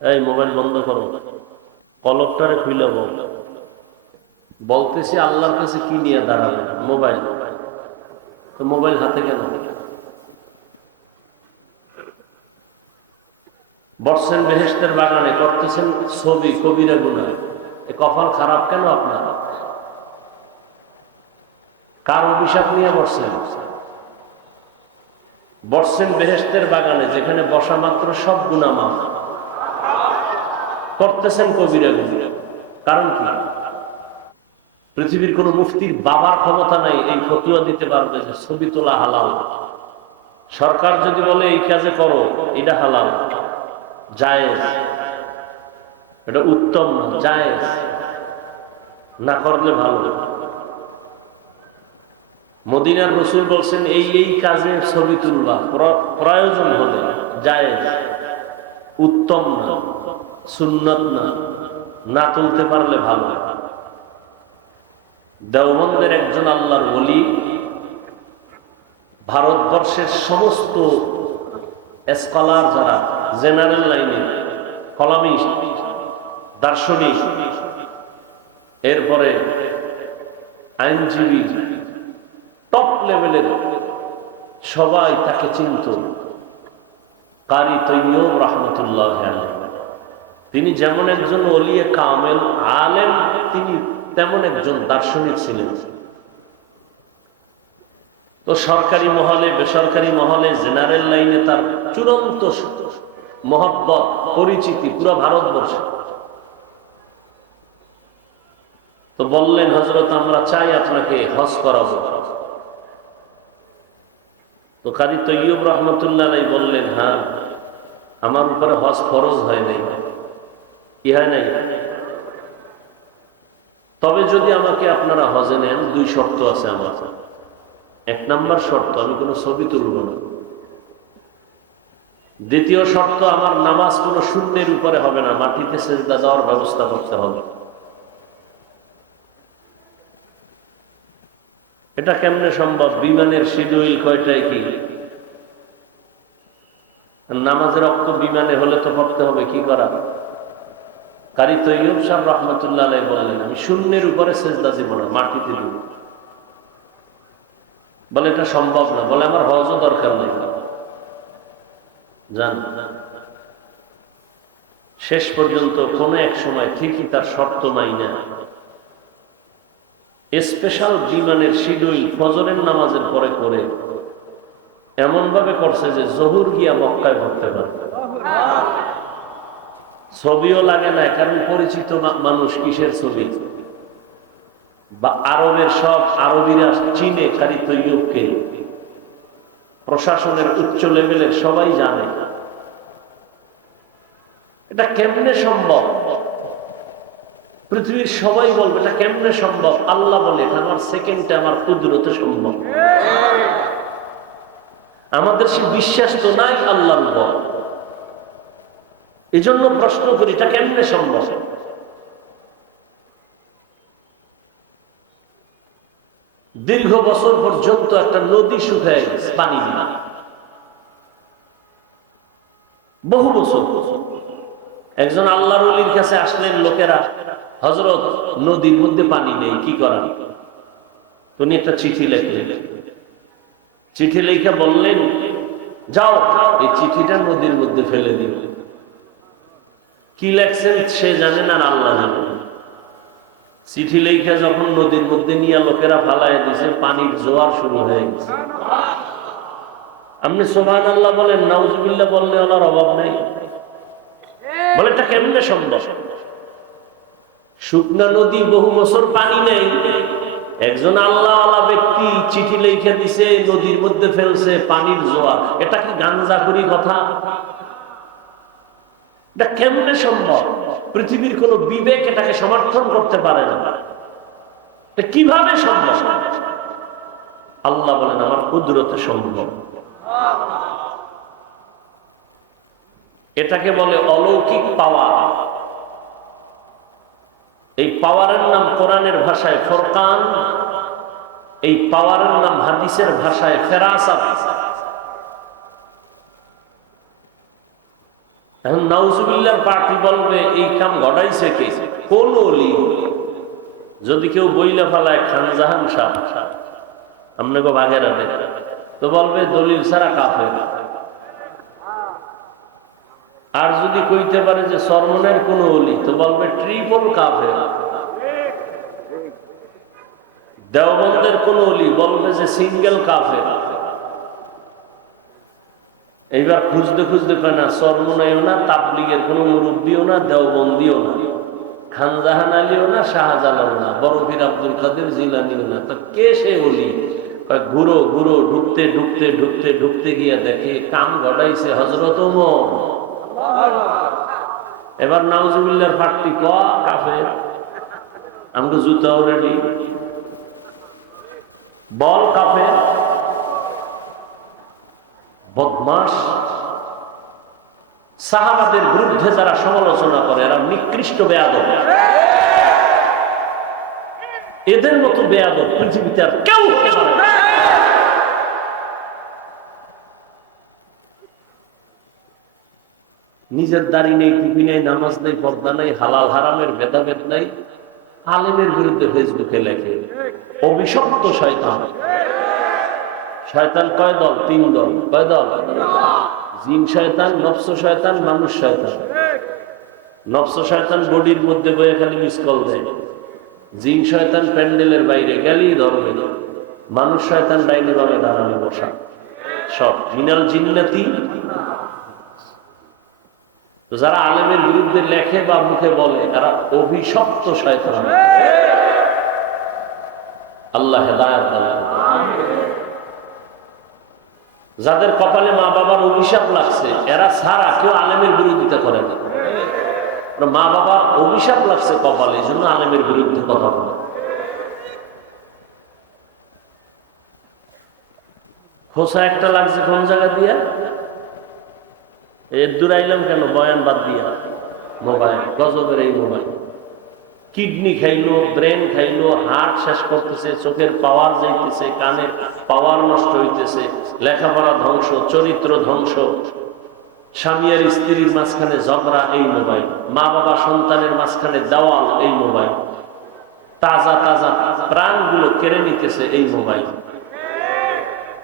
এই মোবাইল বন্ধ করো, কলকটারে খুলে বল। বলতেছি আল্লাহর কাছে কি নিয়ে দাঁড়াবে? মোবাইল। তো মোবাইল হাতে কেন? বসছেন বেহেশতের বাগানে, করতেছেন ছবি, কবিরা গুনাহ। এ কপাল খারাপ কেন আপনার? কার অভিশাপ নিয়ে বসছেন? বসছেন বেহেশতের বাগানে, যেখানে বসা মাত্র সব গুনাহ মাফ। করতেছেন কবিরা গুনাহ, কারণ কি? পৃথিবীর কোন মুফতির বাবার ক্ষমতা নাই এই ফতোয়া দিতে পারবে যে ছবি তোলা হালাল। সরকার যদি বলে এই কাজে করো, এটা হালাল, জায়েজ, এটা উত্তম না, জায়েজ, না করলে ভালো। মদিনার রাসূল বলছেন এই এই কাজে ছবি তুলবা, প্রয়োজন হলে জায়েজ, উত্তম না, সুন্নত না, না তুলতে পারলে ভালো। দেওবন্দের একজন আল্লাহর ওলি ভারতবর্ষের সমস্ত স্কলার, যারা জেনারেল লাইনে কলামিস্ট, দার্শনিক, এরপরে আইনজীবী, টপ লেভেলের সবাই তাকে চিনত। কারি তৈয়ব রহমতুল্লাহ আলাইহি। তিনি যেমন একজন ওলিয়ে কামেল আলেম, তিনি তেমন একজন দার্শনিক ছিলেন। তো সরকারি মহলে, বেসরকারি মহলে, জেনারেল লাইনে তার চূড়ান্ত মহব্বত, পরিচিতি পুরো ভারতবর্ষে। তো বললেন, হযরত আমরা চাই আপনাকে হজ করাবো। তো কারি তৈয়ব রহমতুল্লাহ আলাইহি বললেন, হ্যাঁ, আমার উপরে হজ ফরজ হয় নাই। কি হয় নাই? তবে যদি আমাকে আপনারা হজে নেন, দুই শর্ত আছে আমার। এক নাম্বার শর্ত, আমি কোনো ছবি তুলব না। দ্বিতীয় শর্ত, আমার নামাজ কোনো শূন্যের উপরে হবে না, মাটিতে সেজদা দেওয়ার ব্যবস্থা করতে হবে। এটা কেমনে সম্ভব? বিমানের শিডিউল কয়টায় কি? নামাজের রক্ত বিমানে হলে তো পড়তে হবে, কি করা? কারি তৈয়ব সাহেব রহমতুল্লাহ আলাইহি বললেন, আমি শূন্যের উপরে সেজদা দিব না, মাটিতে দিব। বলে এটা সম্ভব না। বলে আমার হজও দরকার নেই। জান, শেষ পর্যন্ত কোন এক সময় ঠিকই তার শর্ত মাইনা স্পেশাল বিমানের শিডিউল ফজরের নামাজের পরে করে এমন ভাবে করছে যে জহুর গিয়া মক্কায় পড়তে পারবে। ছবিও লাগে না, কারণ পরিচিত মানুষ। কিসের ছবি? বা আরবের সব আরবিরা চীনে কারি তৈয়বকে, প্রশাসনের উচ্চ লেভেলের সবাই জানে। এটা কেমনে সম্ভব? পৃথিবীর সবাই বলবে এটা কেমনে সম্ভব? আল্লাহ বলে এটা আমার সেকেন্ডে, আমার কুদরতে সম্ভব। আমাদের সে বিশ্বাস তো নাই আল্লাহর উপর। এই জন্য প্রশ্ন করি এটা কেমনে সম্ভব? দীর্ঘ বছর পর্যন্ত একটা নদী শুকায় গেছে, পানি নেই, বহু বছর। একজন আল্লাহর ওলির কাছে আসলেন লোকেরা, হযরত নদীর মধ্যে পানি নেই, কি করার? উনি একটা চিঠি লিখলেন। চিঠি লিখে বললেন, যাও এই চিঠিটা নদীর মধ্যে ফেলে দিন। কি লেখছেন সে জানেন আর আল্লাহ জানেন। চিঠি লিখে যখন নদীর মধ্যে নিয়ে লোকেরা ফালায় দিছে, পানির জোয়ার শুরু হয়ে গেছে। আপনি সুবহানাল্লাহ বলেন, নাউজুবিল্লাহ বললে ওনার অভাব নাই। বলে এটা কেমনে সম্ভব? শুকনা নদী, বহু বছর পানি নেই, একজন আল্লাহওয়ালা ব্যক্তি চিঠি লিখে দিছে, নদীর মধ্যে ফেলছে, পানির জোয়ার। এটা কি গাঞ্জাখুরি কথা? এটা কেমনে সম্ভব? পৃথিবীর কোন বিবেক এটাকে সমর্থন করতে পারে না। এটা কিভাবে সম্ভব? আল্লাহ বলেন আমার কুদরতে সম্ভব। এটাকে বলে অলৌকিক পাওয়ার। এই পাওয়ারের নাম কোরআনের ভাষায় ফুরকান, এই পাওয়ারের নাম হাদিসের ভাষায় ফেরাসাত। এখন নাউজুবিল্লাহর পার্টি বলবে এই কাম ঘটাইছে কে? কোন ওলি? যদি কেউ বইলা ফেলায় খানজাহান সাহ আপনাকে বাঘের আনে, তো বলবে দলিল ছাড়া কাফের। আর যদি কইতে পারে যে সরমনের কোন ওলি, তো বলবে ট্রিপল কাফের। দেওবন্দের কোন ওলি, বলবে যে সিঙ্গেল কাফের। এইবার খুঁজতে খুঁজতে পায় না, সরমনাইও না, তাবলিগের কোন মুরব্বীও না, দেওবন্দিও না, খানজাহান আলীও না, শাহজালাল না, বরফির আব্দুল কাদের জিলানিও না। তো কে সে ওলি? ঘুরো ঘুরো, ঢুকতে ঢুকতে ঢুকতে ঢুকতে গিয়া দেখে কাম ঘটাইছে হযরত ওমর। এবার নাউজুবিল্লাহর পার্টি কাফের। আমাকে জুতাও রেডি, বল কাফের, বদমাস। সাহাবাদের বিরুদ্ধে যারা সমালোচনা করে এরা নিকৃষ্ট বেয়াদব। এদের মতো বেয়াদব পৃথিবীতে আর কেউ হতে পারে না। নিজের দাড়ি নেই, টুপি নেই, নামাজ নেই, পর্দা নেই, হালাল হারামের ভেদাভেদ নাই, আলেমের বিরুদ্ধে ফেসবুকে লেখে। অভিশপ্ত শয়তান। শয়তান কয় দল? 3 দল। কয় দল? জিন শয়তান, নফস শয়তান, মানুষ শয়তান। নফস শয়তান বডির মধ্যে বয়ে খালি মিস কল দেয়। জিন শয়তান প্যান্ডেলের বাইরে গেলেই ধরবে। মানুষ শয়তান ডাইনে বামে দাঁড়ানো বসা, সব মিনাল জিন্নাতি। তো যারা আলেমের বিরুদ্ধে লেখে বা মুখে বলে তারা অভিশপ্ত শয়তান। আল্লাহ হেদায়েত দান করুন। যাদের কপালে মা বাবার অভিশাপ লাগছে এরা ছাড়া কেউ আলেমের বিরোধিতা করে না। মা বাবার অভিশাপ লাগছে কপালে, এই জন্য আলেমের বিরুদ্ধে কথা বলে। খোসা একটা লাগছে কোন জায়গা দিয়া? এর দূর আইলাম কেন? বয়ান বাদ দিয়া মোবাইল, গজবের এই মোবাইল। কিডনি খাইলো, ব্রেন খাইলো, হার্ট শেষ করতেছে, চোখের পাওয়ার যাইতেছে, কানের পাওয়ার নষ্ট হইতেছে, লেখাপড়া ধ্বংস, চরিত্র ধ্বংস, স্বামী আর স্ত্রীর মাঝখানে ঝগড়া এই মোবাইল, মা বাবা সন্তানের মাঝখানে দেওয়াল এই মোবাইল, তাজা তাজা প্রাণগুলো কেড়ে নিতেছে এই মোবাইল,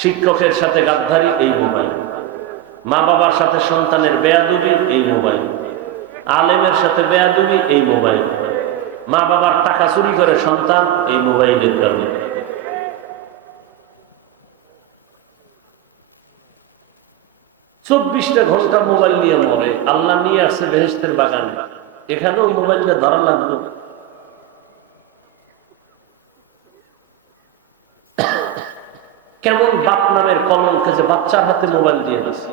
শিক্ষকের সাথে গাদ্দারি এই মোবাইল, মা বাবার সাথে সন্তানের বেয়াদবি এই মোবাইল, আলেমের সাথে বেয়াদবি এই মোবাইল, মা বাবার টাকা চুরি করে সন্তান এই মোবাইলের কারণে। চব্বিশটা ঘন্টা মোবাইল নিয়ে মরে। আল্লাহ নিয়ে আসছে বেহেশতের বাগানে, এখানেও মোবাইলটা ধরা লাগলো। কেমন বাপ নামের কলঙ্কে যে বাচ্চার হাতে মোবাইল দিয়ে দিচ্ছে।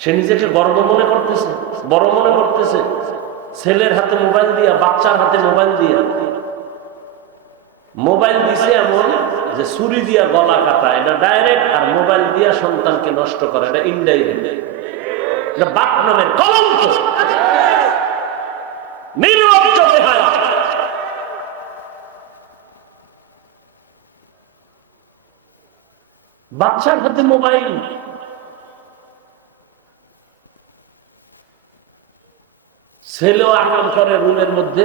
সে নিজেকে গর্ব মনে করতেছে, বড় মনে করতেছে। ছেলের হাতে মোবাইল দিয়া, বাচ্চার হাতে মোবাইল দিয়া। মোবাইল দিছে এমন যে ছুরি দিয়া গলা কাটা, এটা ডাইরেক্ট, আর মোবাইল দিয়া সন্তানকে নষ্ট করে, এটা ইনডাইরেক্ট। এটা বাপ নামের কলঙ্ক, নির্লজ্জ বেহায়া। বাচ্চার হাতে মোবাইল। ছেলেও আরাম করে রুমের মধ্যে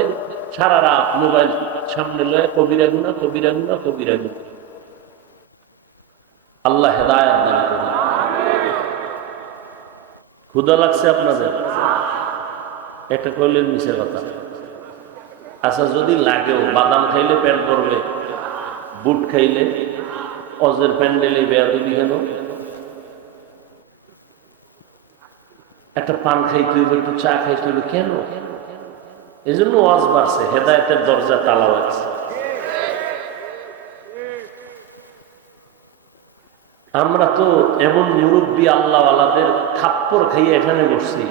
সারা রাত মোবাইল সামনে লয়ে কবিরা গুনা, কবিরা গুনা, কবিরা গুনা। আল্লাহ হেদায়েত দান করুন। ক্ষুধা লাগছে আপনাদের? এটা কইলেন মিছে কথা। আচ্ছা, যদি লাগেও, বাদাম খাইলে পেট ভরবে, বুট খাইলে, অজের প্যান্ডেলে বেয়াদবি কেন? একটা পান খাইতে হইবে, একটু চা খাইতে হইবে কেন? এই জন্য ওয়াজ বাড়ছে, হেদায়েতের দরজা তালা আছে। আমরা তো এমন মুরব্বী আল্লাহওয়ালাদের থাপ্পড় খাইয়ে এখানে বসছি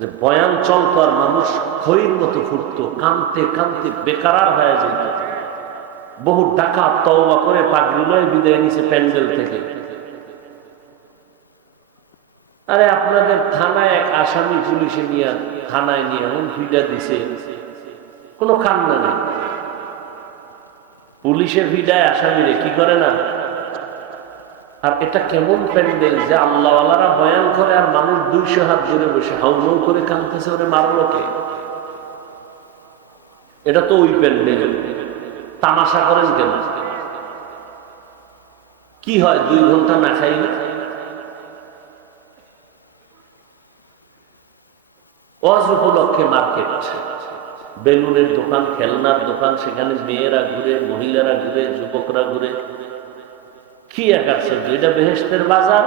যে বয়ান চলতো আর মানুষ খইর মতো ফুটতো, কানতে কানতে বেকার হয়ে যেত। বহু ডাকাত তওবা করে পাগড়ি লয়ে বিদায় নিছে প্যান্ডেল থেকে। আরে আপনাদের থানায় এক আসামি পুলিশে নিয়ে, থানায় নিয়ে এমন ভিড়া দিছে, কোনো কান্না নেই। পুলিশে ভিড়ায় আসামিরে কি করে না? আর এটা কেমন প্যান্ডেল যে আল্লাহওয়ালারা বয়ান করে আর মানুষ 200 হাত দূরে বসে হাউ করে কাঁদতেছে, ওরে মারলো কে? এটা তো ওই প্যান্ডেল। তামাশা করেন কেন? কি হয় 2 ঘন্টা না খাইলে? ওয়াজ উপলক্ষে মার্কেট, বেলুনের দোকান, খেলনার দোকান, সেখানে মেয়েরা ঘুরে, মহিলারা ঘুরে, যুবকরা ঘুরে। কি এক আশ্চর্য! এটা বেহেশতের বাজার,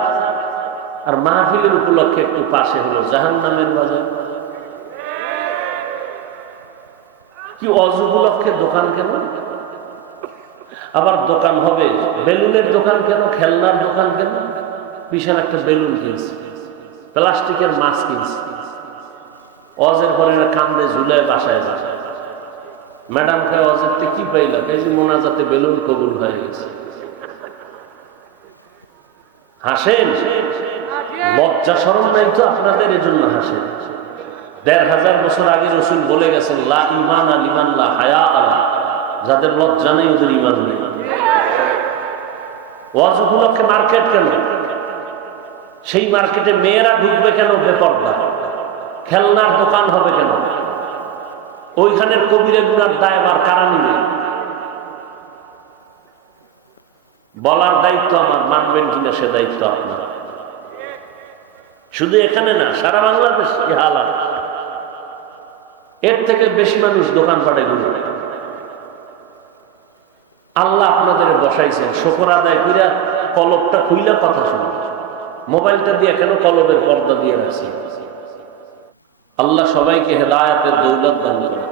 আর মাহফিলের উপলক্ষে একটু পাশে হলো জাহান্নামের বাজার। কি ওয়াজ উপলক্ষে দোকান কেন? আবার দোকান হবে, বেলুনের দোকান কেন, খেলনার দোকান কেন? বিশাল একটা বেলুন কিনছে, প্লাস্টিকের মাছ কিনছে, ওয়াজের পরে কান্দে ঝুলায় বাসায় যায়। ম্যাডাম খায় ওয়াজের থেকে কি পাইলা? এই যে মোনাজাতে বেলুন কবুল হয়ে গেছে। হাসেন, লজ্জা শরম নাই তো আপনাদের? এজন্য হাসেন। 1500 বছর আগে রাসূল বলে গেছেন, লা ঈমানা লিমান লা হায়া আলা, যাদের লজ্জা নেই ওদের ঈমান নেই। ওয়াজ উপলক্ষে মার্কেট কেন? সেই মার্কেটে মেয়েরা ঢুকবে কেন বেপরদা? খেলনার দোকান হবে কেন? ওইখানের কবিরে গুনার দায়ভার কারা নিবে? বলার দায়িত্ব আমার, মানবেন কিনা সে দায়িত্ব আপনার। শুধু এখানে না, সারা বাংলাদেশ কি হালাত। এর থেকে বেশি মানুষ দোকান পাটে ঘুরে। আল্লাহ আপনাদের বসাইছেন, শুকর আদায় কইরা কলবটা খুইলা কথা শুনে। মোবাইলটা দিয়ে কেন কলবের পর্দা দিয়ে রাখছি? আল্লাহ সবাইকে হেদায়েতের দৌলত দান করেন।